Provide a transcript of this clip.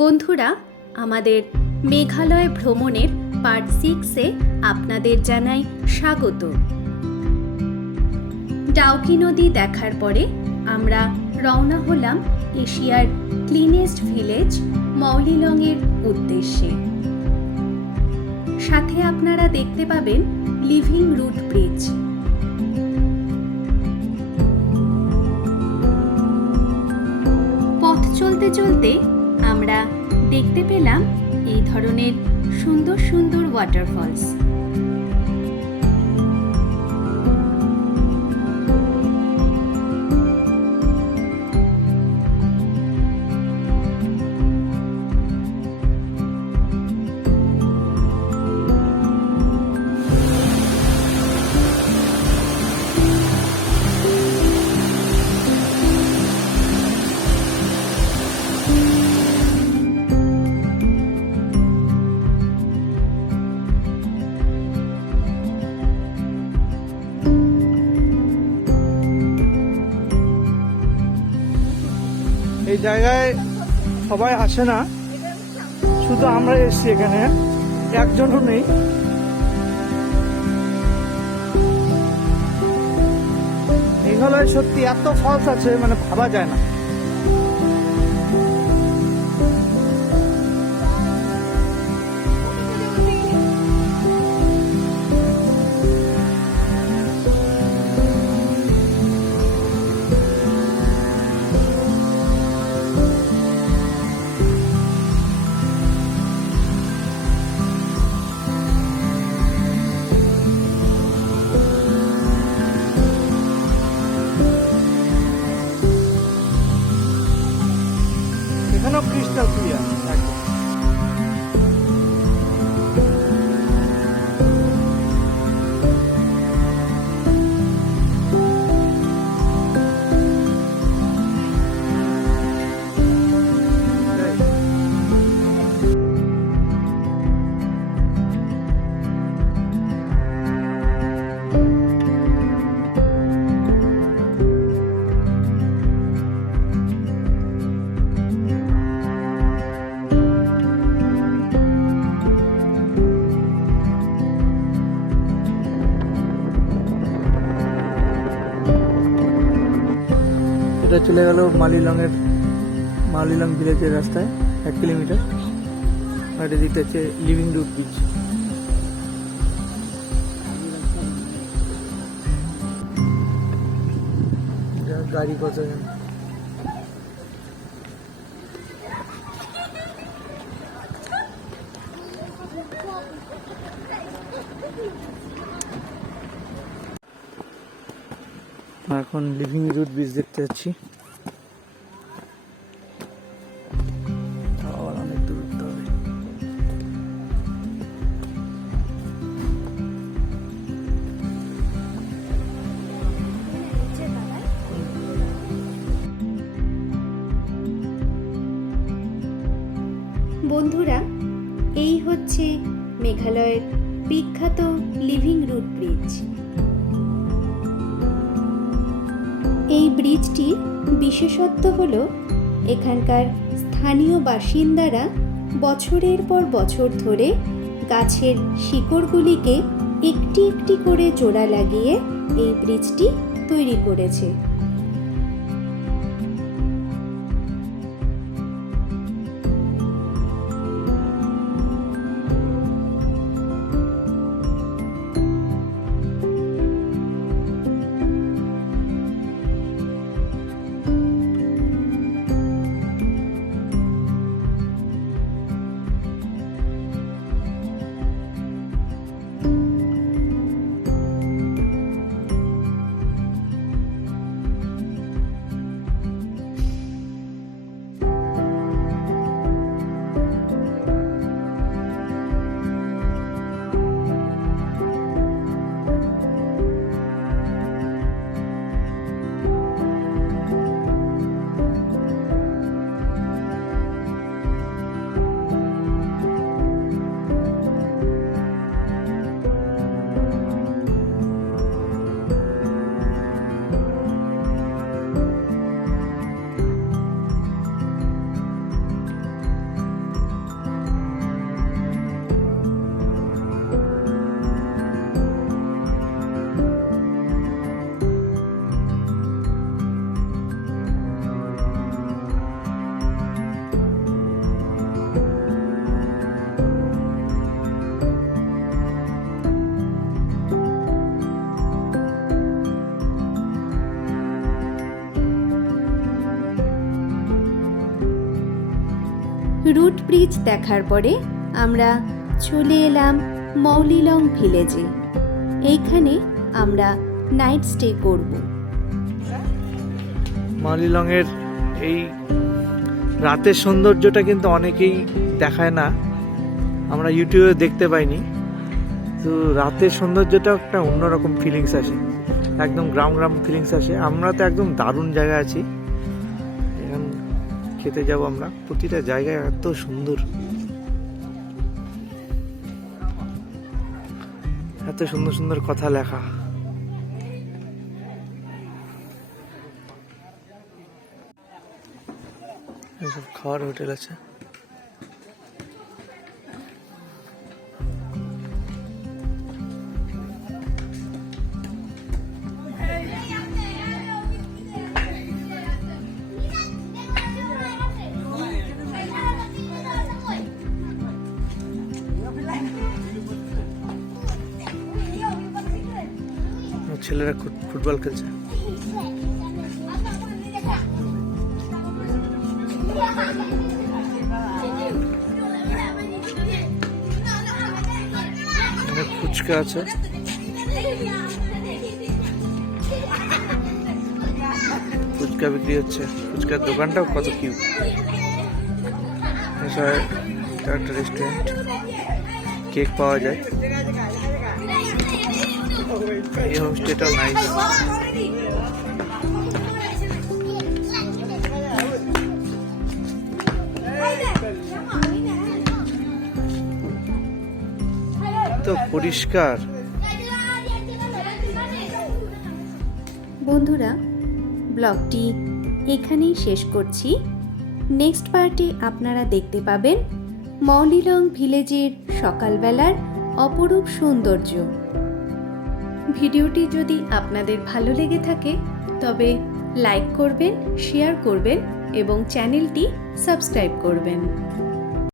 বন্ধুরা, আমাদের মেঘালয় ভ্রমণের পার্ট 6-এ আপনাদের জানাই স্বাগত। ডাউকি নদী দেখার পরে আমরা রওনা হলাম এশিয়ার ক্লিনেস্ট ভিলেজ মৌলিলংয়ের উদ্দেশ্যে। সাথে আপনারা দেখতে পাবেন লিভিং রুট ব্রিজ। পথ চলতে চলতে আমরা দেখতে পেলাম এই ধরনের সুন্দর সুন্দর ওয়াটারফলস। এই জায়গায় সবাই আসে না, শুধু আমরা এসেছি। এখানে একজনও নেই। মেঘালয় সত্যি এত ফলস আছে, মানে ভাবা যায় না। এখানেও ক্রিস্টাল ক্লিয়ার একদম। এটা চলে গেল মালিলং ভিলেজের রাস্তায় 1 কিলোমিটার। আর এটা দিতে হচ্ছে লিভিং রুট বিচ। গাড়ি কত এখন লিভিং রুট বিচ দেখতে যাচ্ছি। অনেক দূর উঠতে হবে। বন্ধুরা, এই হচ্ছে মেঘালয়ের বিখ্যাত লিভিং রুট ব্রিজ। এই ব্রিজটির বিশেষত্ব হল এখানকার স্থানীয় বাসিন্দারা বছরের পর বছর ধরে গাছের শিকড়গুলিকে একটি একটি করে জোড়া লাগিয়ে এই ব্রিজটি তৈরি করেছে। রুট ব্রিজ দেখার পরে আমরা চলে এলাম মৌলিলং ভিলেজে। এইখানে আমরা নাইট স্টে করব। মালিলংয়ের এই রাতের সৌন্দর্যটা কিন্তু অনেকেই দেখায় না, আমরা ইউটিউবে দেখতে পাইনি। তো রাতের সৌন্দর্যটা একটা অন্যরকম ফিলিংস আসে, একদম গ্রাম গ্রাম ফিলিংস আসে। আমরা তো একদম দারুণ জায়গায় আছি, এখন খেতে যাব আমরা। প্রতিটা জায়গায় এত সুন্দর, এত সুন্দর সুন্দর কথা লেখা। এসব খাওয়ার হোটেল আছে। ছেলেরা ফুটবল খেলছে। ফুচকা আছে, ফুচকা বিক্রি হচ্ছে। ফুচকার দোকানটাও কত কিউট। একটা রেস্টুরেন্ট, কেক পাওয়া যায়। এই হোমস্টেটাও নাইস। তো পরিষ্কার। বন্ধুরা, ব্লগটি এখানেই শেষ করছি। নেক্সট পার্টে আপনারা দেখতে পাবেন মৌলিলং ভিলেজের সকালবেলার অপরূপ সৌন্দর্য। ভিডিওটি যদি আপনাদের ভালো লেগে থাকে তবে লাইক করবেন, শেয়ার করবেন এবং চ্যানেলটি সাবস্ক্রাইব করবেন।